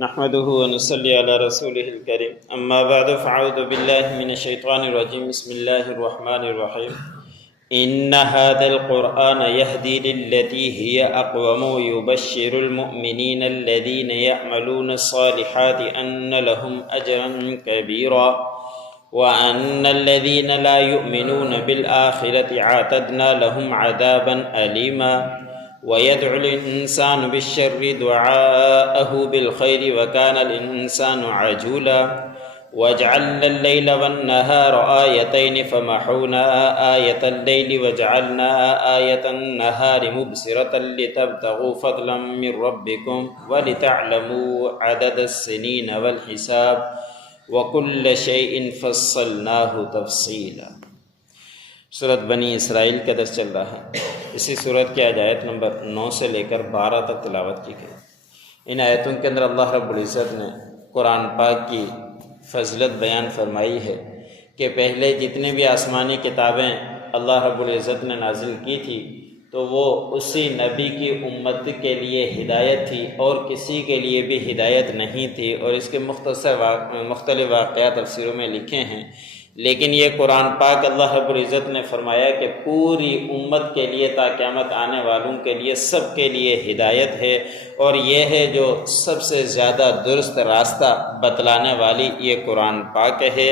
نحمده ونصلي على رسوله الكريم اما بعد فاعوذ بالله من الشيطان الرجيم بسم الله الرحمن الرحيم ان هذا القرآن يهدي للتي هي اقوم ويبشر المؤمنين الذين يعملون الصالحات ان لهم اجرا كبيرا وان الذين لا يؤمنون بالآخرة اعتدنا لهم عذابا أليما ويدعو الإنسان بالشر دعاءه بالخير وكان الإنسان عجولا وجعلنا الليل والنهار آيتين فمحونا آية الليل وجعلنا آية النهار مبصرة لتبتغوا فضلا من ربكم ولتعلموا عدد السنين والحساب وكل شيء فصلناه تفصيلا۔ سورت بنی اسرائیل کا درس چل رہا ہے۔ اسی سورت کی آیت نمبر 9 سے لے کر 12 تک تلاوت کی گئی۔ ان آیتوں کے اندر اللہ رب العزت نے قرآن پاک کی فضیلت بیان فرمائی ہے کہ پہلے جتنی بھی آسمانی کتابیں اللہ رب العزت نے نازل کی تھی تو وہ اسی نبی کی امت کے لیے ہدایت تھی اور کسی کے لیے بھی ہدایت نہیں تھی، اور اس کے مختلف واقعات تفسیروں میں لکھے ہیں۔ لیکن یہ قرآن پاک اللہ رب العزت نے فرمایا کہ پوری امت کے لیے تا قیامت آنے والوں کے لیے سب کے لیے ہدایت ہے، اور یہ ہے جو سب سے زیادہ درست راستہ بتلانے والی یہ قرآن پاک ہے،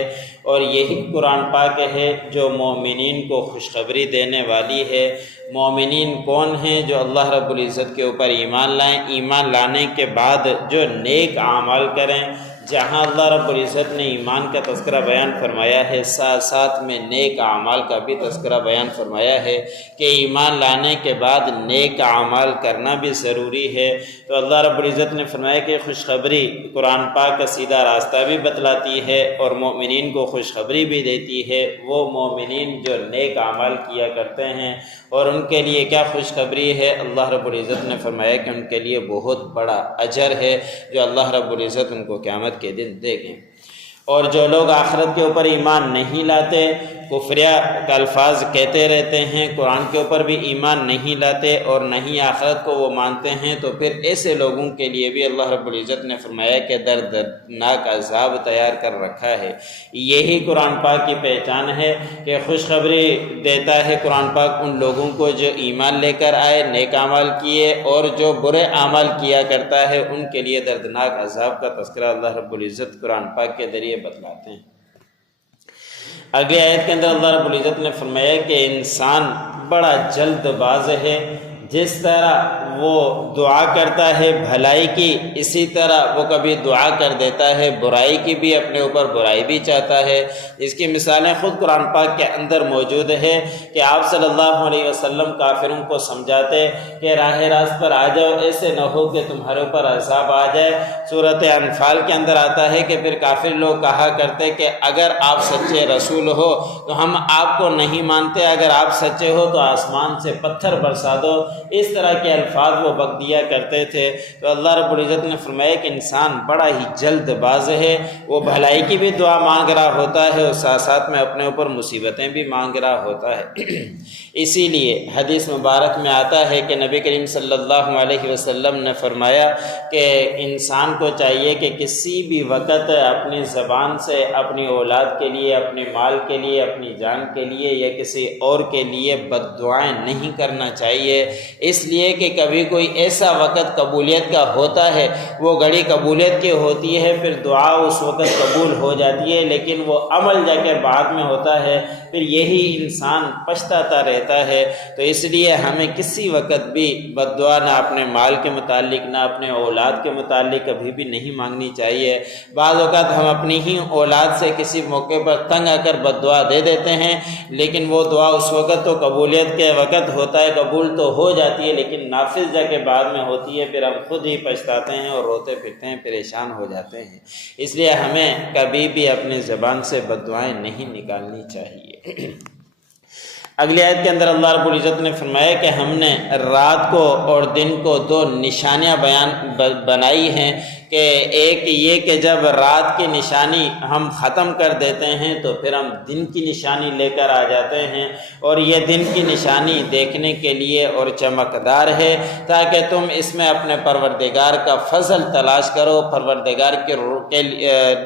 اور یہی قرآن پاک ہے جو مومنین کو خوشخبری دینے والی ہے۔ مومنین کون ہیں؟ جو اللہ رب العزت کے اوپر ایمان لائیں، ایمان لانے کے بعد جو نیک اعمال کریں۔ جہاں اللہ رب العزت نے ایمان کا تذکرہ بیان فرمایا ہے، ساتھ ساتھ میں نیک اعمال کا بھی تذکرہ بیان فرمایا ہے کہ ایمان لانے کے بعد نیک اعمال کرنا بھی ضروری ہے۔ تو اللہ رب العزت نے فرمایا کہ خوشخبری قرآن پاک کا سیدھا راستہ بھی بتلاتی ہے اور مومنین کو خوشخبری بھی دیتی ہے۔ وہ مومنین جو نیک اعمال کیا کرتے ہیں، اور ان کے لیے کیا خوشخبری ہے؟ اللہ رب العزت نے فرمایا کہ ان کے لیے بہت بڑا اجر ہے جو اللہ رب العزت ان کو قیامت کے دن دے گے۔ اور جو لوگ آخرت کے اوپر ایمان نہیں لاتے، کفریہ کا الفاظ کہتے رہتے ہیں، قرآن کے اوپر بھی ایمان نہیں لاتے اور نہیں آخرت کو وہ مانتے ہیں، تو پھر ایسے لوگوں کے لیے بھی اللہ رب العزت نے فرمایا کہ دردناک عذاب تیار کر رکھا ہے۔ یہی قرآن پاک کی پہچان ہے کہ خوشخبری دیتا ہے قرآن پاک ان لوگوں کو جو ایمان لے کر آئے، نیک اعمال کیے، اور جو برے اعمال کیا کرتا ہے ان کے لیے دردناک عذاب کا تذکرہ اللہ رب العزت قرآن پاک کے ذریعے بتلاتے ہیں۔ اگلی آیت کے اندر اللہ رب العزت نے فرمایا کہ انسان بڑا جلد باز ہے، جس طرح وہ دعا کرتا ہے بھلائی کی، اسی طرح وہ کبھی دعا کر دیتا ہے برائی کی بھی، اپنے اوپر برائی بھی چاہتا ہے۔ اس کی مثالیں خود قرآن پاک کے اندر موجود ہے کہ آپ صلی اللہ علیہ وسلم کافروں کو سمجھاتے کہ راہ راست پر آ جاؤ، ایسے نہ ہو کہ تمہارے اوپر عذاب آ جائے۔ سورۃ انفال کے اندر آتا ہے کہ پھر کافر لوگ کہا کرتے کہ اگر آپ سچے رسول ہو تو ہم آپ کو نہیں مانتے، اگر آپ سچے ہو تو آسمان سے پتھر برسا دو۔ اس طرح کے الفاظ وہ بک دیا کرتے تھے۔ تو اللہ رب العزت نے فرمایا کہ انسان بڑا ہی جلد باز ہے، وہ بھلائی کی بھی دعا مانگ رہا ہوتا ہے اور ساتھ ساتھ میں اپنے اوپر مصیبتیں بھی مانگ رہا ہوتا ہے۔ اسی لیے حدیث مبارک میں آتا ہے کہ نبی کریم صلی اللہ علیہ وسلم نے فرمایا کہ انسان کو چاہیے کہ کسی بھی وقت اپنی زبان سے اپنی اولاد کے لیے، اپنے مال کے لیے، اپنی جان کے لیے یا کسی اور کے لیے بد دعائیں نہیں کرنا چاہیے، اس لیے کہ کبھی کوئی ایسا وقت قبولیت کا ہوتا ہے، وہ گھڑی قبولیت کی ہوتی ہے، پھر دعا اس وقت قبول ہو جاتی ہے، لیکن وہ عمل جا کے بعد میں ہوتا ہے، پھر یہی انسان پچھتاتا رہتا ہے۔ تو اس لیے ہمیں کسی وقت بھی بد دعا نہ اپنے مال کے متعلق نہ اپنے اولاد کے متعلق کبھی بھی نہیں مانگنی چاہیے۔ بعض اوقات ہم اپنی ہی اولاد سے کسی موقع پر تنگ آ کر بد دعا دے دیتے ہیں، لیکن وہ دعا اس وقت تو قبولیت کے وقت ہوتا ہے، قبول تو ہو جاتی ہے، لیکن نافذ جا کے بعد میں ہوتی ہے، پھر ہم خود ہی پچھتاتے ہیں اور روتے پھرتے ہیں، پریشان ہو جاتے ہیں۔ اس لیے ہمیں کبھی بھی اپنی زبان سے بد دعائیں نہیں نکالنی چاہیے۔ اگلی آیت کے اندر اللہ رب العزت نے فرمایا کہ ہم نے رات کو اور دن کو دو نشانیاں بنائی ہیں کہ ایک یہ کہ جب رات کی نشانی ہم ختم کر دیتے ہیں تو پھر ہم دن کی نشانی لے کر آ جاتے ہیں، اور یہ دن کی نشانی دیکھنے کے لیے اور چمکدار ہے تاکہ تم اس میں اپنے پروردگار کا فضل تلاش کرو، پروردگار کے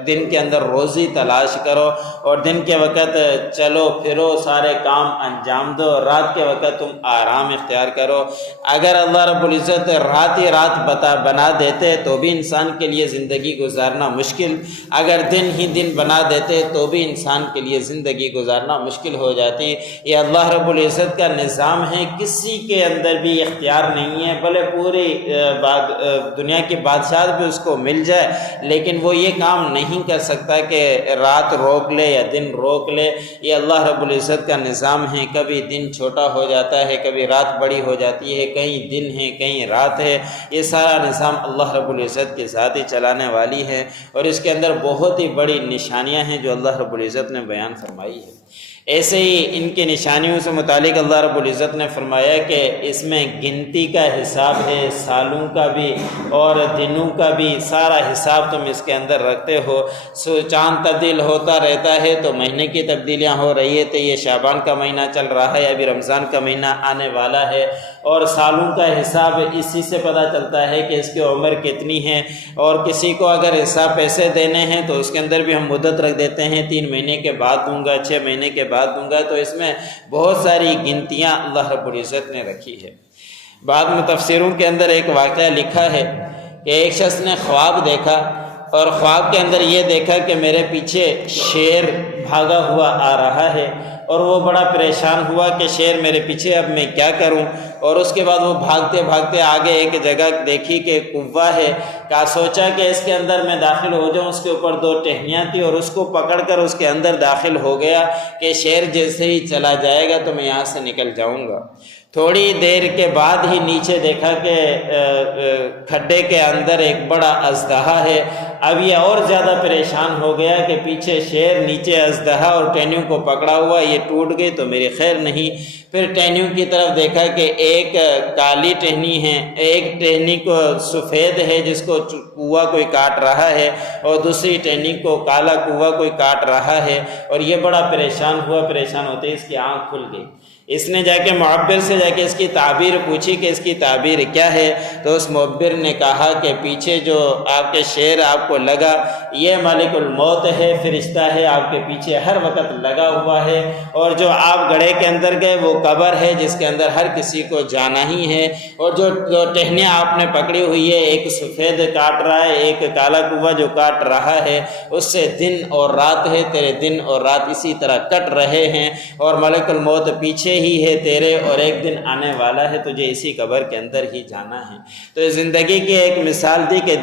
دن کے اندر روزی تلاش کرو، اور دن کے وقت چلو پھرو سارے کام انجام دو، رات کے وقت تم آرام اختیار کرو۔ اگر اللہ رب العزت رات ہی رات بنا دیتے تو بھی انسان کے لیے زندگی گزارنا مشکل، اگر دن ہی دن بنا دیتے تو بھی انسان کے لیے زندگی گزارنا مشکل ہو جاتی۔ یہ اللہ رب العزت کا نظام ہے، کسی کے اندر بھی اختیار نہیں ہے، بھلے پوری دنیا کی بادشاہت بھی اس کو مل جائے لیکن وہ یہ کام نہیں کر سکتا کہ رات روک لے یا دن روک لے۔ یہ اللہ رب العزت کا نظام ہے، کبھی دن چھوٹا ہو جاتا ہے، کبھی رات بڑی ہو جاتی ہے، کہیں دن ہے کہیں رات ہے، یہ سارا نظام اللہ رب العزت کی ذات ہی چلانے والی ہے، اور اس کے اندر بہت ہی بڑی نشانیاں ہیں جو اللہ رب العزت نے بیان فرمائی ہے۔ ایسے ہی ان کی نشانیوں سے متعلق اللہ رب العزت نے فرمایا کہ اس میں گنتی کا حساب ہے، سالوں کا بھی اور دنوں کا بھی، سارا حساب تم اس کے اندر رکھتے ہو۔ چاند تبدیل ہوتا رہتا ہے تو مہینے کی تبدیلیاں ہو رہی ہے، تو یہ شعبان کا مہینہ چل رہا ہے، ابھی رمضان کا مہینہ آنے والا ہے، اور سالوں کا حساب اسی سے پتہ چلتا ہے کہ اس کی عمر کتنی ہے، اور کسی کو اگر حساب پیسے دینے ہیں تو اس کے اندر بھی ہم مدت رکھ دیتے ہیں، 3 مہینے کے بعد دوں گا، 6 مہینے کے بعد دوں گا، تو اس میں بہت ساری گنتیاں اللہ رب العزت نے رکھی ہے۔ بعض متفسروں کے اندر ایک واقعہ لکھا ہے کہ ایک شخص نے خواب دیکھا، اور خواب کے اندر یہ دیکھا کہ میرے پیچھے شیر بھاگا ہوا آ رہا ہے، اور وہ بڑا پریشان ہوا کہ شیر میرے پیچھے، اب میں کیا کروں؟ اور اس کے بعد وہ بھاگتے بھاگتے آگے ایک جگہ دیکھی کہ کنواں ہے، کہا سوچا کہ اس کے اندر میں داخل ہو جاؤں، اس کے اوپر 2 ٹہنیاں تھی، اور اس کو پکڑ کر اس کے اندر داخل ہو گیا کہ شیر جیسے ہی چلا جائے گا تو میں یہاں سے نکل جاؤں گا۔ تھوڑی دیر کے بعد ہی نیچے دیکھا کہ کھڈے کے اندر ایک بڑا اژدہا ہے۔ اب یہ اور زیادہ پریشان ہو گیا کہ پیچھے شیر، نیچے اژدہا، اور ٹہنیوں کو پکڑا ہوا، یہ ٹوٹ گئی تو میری خیر نہیں۔ پھر ٹہنیوں کی طرف دیکھا کہ ایک کالی ٹہنی ہے، ایک ٹہنی کو سفید ہے جس کو کوہ کوئی کاٹ رہا ہے، اور دوسری ٹہنی کو کالا کوہ کوئی کاٹ رہا ہے، اور یہ بڑا پریشان ہوا۔ پریشان ہوتے اس کی آنکھ کھل گئی۔ اس نے جا کے معبر سے جا کے اس کی تعبیر پوچھی کہ اس کی تعبیر کیا ہے، تو اس معبر نے کہا کہ پیچھے جو آپ کے شیر آپ کو لگا یہ ملک الموت ہے، فرشتہ ہے، آپ کے پیچھے ہر وقت لگا ہوا ہے، اور جو آپ گڑھے کے اندر گئے وہ قبر ہے جس کے اندر ہر کسی کو جانا ہی ہے، اور جو ٹہنیاں آپ نے پکڑی ہوئی ہے، ایک سفید کاٹ رہا ہے، ایک کالا کوہ جو کاٹ رہا ہے، اس سے دن اور رات ہے، تیرے دن اور رات اسی طرح کٹ رہے ہیں، اور ملک الموت پیچھے ہی ہے تیرے، اور ایک دن آنے والا ہے، تجھے اسی قبر کے اندر ہی جانا ہے۔ تو زندگی کی ایک مثال دی کہ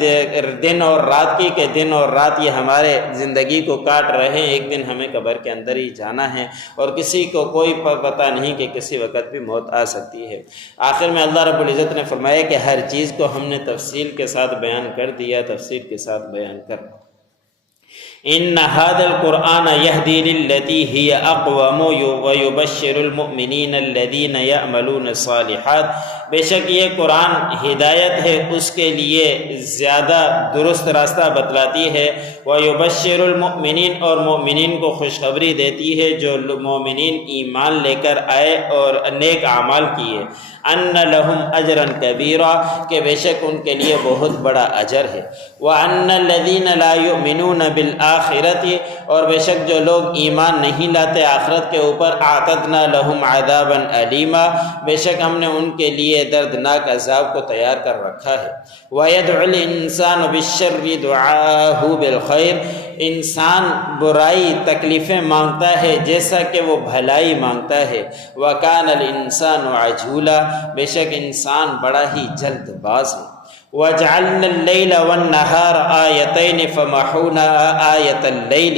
دن اور رات کی، کہ دن اور رات یہ ہمارے زندگی کو کاٹ رہے ہیں، ایک دن ہمیں قبر کے اندر ہی جانا ہے، اور کسی کو کوئی پتہ نہیں کہ کسی وقت بھی موت آ سکتی ہے۔ آخر میں اللہ رب العزت نے فرمایا کہ ہر چیز کو ہم نے تفصیل کے ساتھ بیان کر دیا، تفصیل کے ساتھ بیان کر۔ ان هذا القرآن يهدي للتي هي اقوم ويبشر المؤمنين الذين يعملون الصالحات، بے شک یہ قرآن ہدایت ہے اس کے لیے زیادہ درست راستہ بتلاتی ہے، وَيُبَشِّرُ الْمُؤْمِنِينَ، اور مومنین کو خوشخبری دیتی ہے جو مومنین ایمان لے کر آئے اور نیک اعمال کیے، أَنَّ لَهُمْ أَجْرًا كَبِيرًا، کہ بے شک ان کے لیے بہت بڑا اجر ہے، وَأَنَّ الَّذِينَ لَا يُؤْمِنُونَ بِالْآخِرَةِ، اور بے شک جو لوگ ایمان نہیں لاتے آخرت کے اوپر، أَعْتَدْنَا لَهُمْ عَذَابًا أَلِيمًا، بے شک ہم نے ان کے لیے دردناک عذاب کو تیار کر رکھا ہے۔ وَيَدْعُ الْإِنسَانُ بِالشَّرِّ دُعَاءَهُ بِالْخَيْرِ، انسان برائی تکلیفیں مانگتا ہے جیسا کہ وہ بھلائی مانگتا ہے۔ وَكَانَ الْإِنسَانُ عَجُولًا، بے شک انسان بڑا ہی جلد باز ہے۔ وَجَعَلْنَا اللَّيْلَ وَالنَّهَارَ آیَتَيْنِ فَمَحَوْنَا آیَةَ اللَّيْلِ،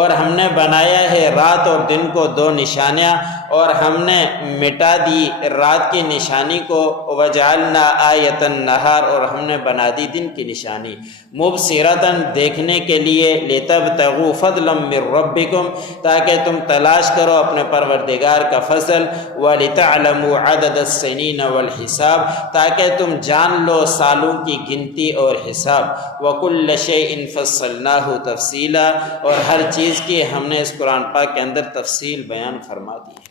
اور ہم نے بنایا ہے رات اور دن کو 2 نشانیاں، اور ہم نے مٹا دی رات کی نشانی کو، وجعلنا آیۃ النہار، اور ہم نے بنا دی دن کی نشانی، مبصرۃ دیکھنے کے لیے، لتبتغوا فضلا من ربکم تاکہ تم تلاش کرو اپنے پروردگار کا فضل، ولتعلموا عدد السنین والحساب تاکہ تم جان لو سالوں کی گنتی اور حساب، وکل شیء فصلناہ تفصیلا، اور ہر چیز کی ہم نے اس قرآن پاک کے اندر تفصیل بیان فرما دی ہے۔